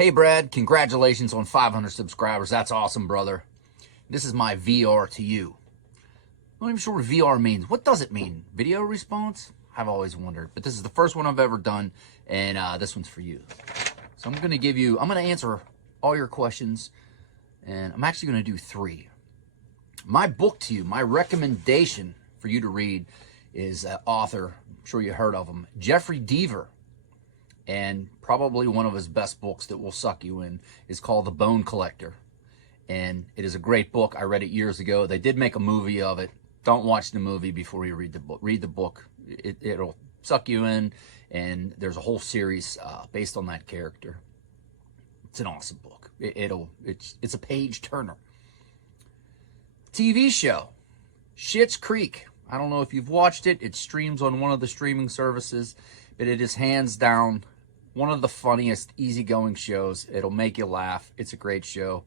Hey Brad, congratulations on 500 subscribers. That's awesome, brother. This is my VR to you. I'm not even sure what VR means. What does it mean? Video response? I've always wondered. But this is the first one I've ever done, and this one's for you. So I'm going to answer all your questions, and I'm actually going to do 3. My book to you, my recommendation for you to read is author, I'm sure you heard of him, Jeffrey Deaver. And probably one of his best books that will suck you in is called The Bone Collector. And it is a great book. I read it years ago. They did make a movie of it. Don't watch the movie before you read the book. Read the book. It'll suck you in. And there's a whole series based on that character. It's an awesome book. It's a page turner. TV show, Schitt's Creek. I don't know if you've watched it. It streams on one of the streaming services, but it is hands down one of the funniest, easygoing shows. It'll make you laugh. It's a great show.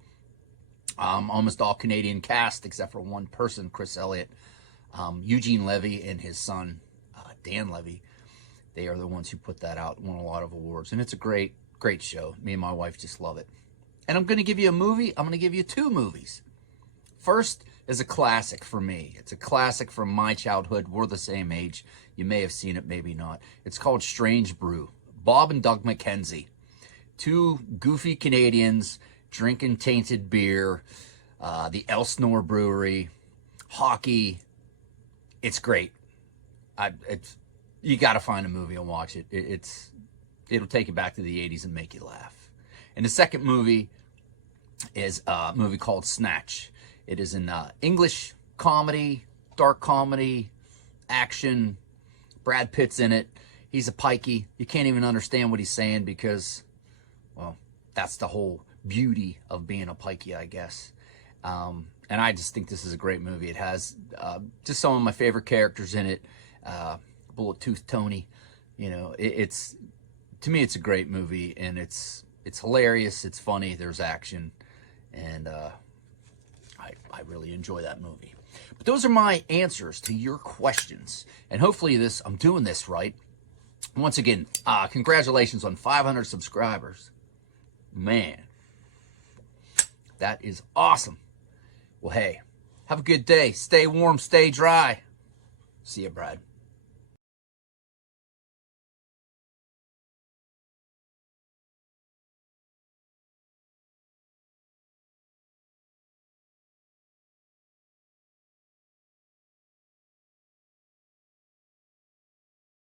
Almost all Canadian cast except for one person, Chris Elliott. Eugene Levy and his son, Dan Levy. They are the ones who put that out, won a lot of awards. And it's a great, great show. Me and my wife just love it. And I'm going to give you a movie. I'm going to give you 2 movies. First is a classic for me. It's a classic from my childhood. We're the same age. You may have seen it, maybe not. It's called Strange Brew. Bob and Doug McKenzie. 2 goofy Canadians drinking tainted beer. The Elsinore Brewery. Hockey. It's great. You got to find a movie and watch it. It'll take you back to the 80s and make you laugh. And the second movie is a movie called Snatch. It is an English comedy, dark comedy, action. Brad Pitt's in it. He's a pikey. You can't even understand what he's saying because, well, that's the whole beauty of being a pikey, I guess. And I just think this is a great movie. It has just some of my favorite characters in it. Bullet Tooth Tony. You know, to me, it's a great movie, and it's hilarious. It's funny. There's action, and I really enjoy that movie. But those are my answers to your questions, and hopefully I'm doing this right. Once again, congratulations on 500 subscribers. Man, that is awesome. Well, hey, have a good day. Stay warm, stay dry. See you, Brad.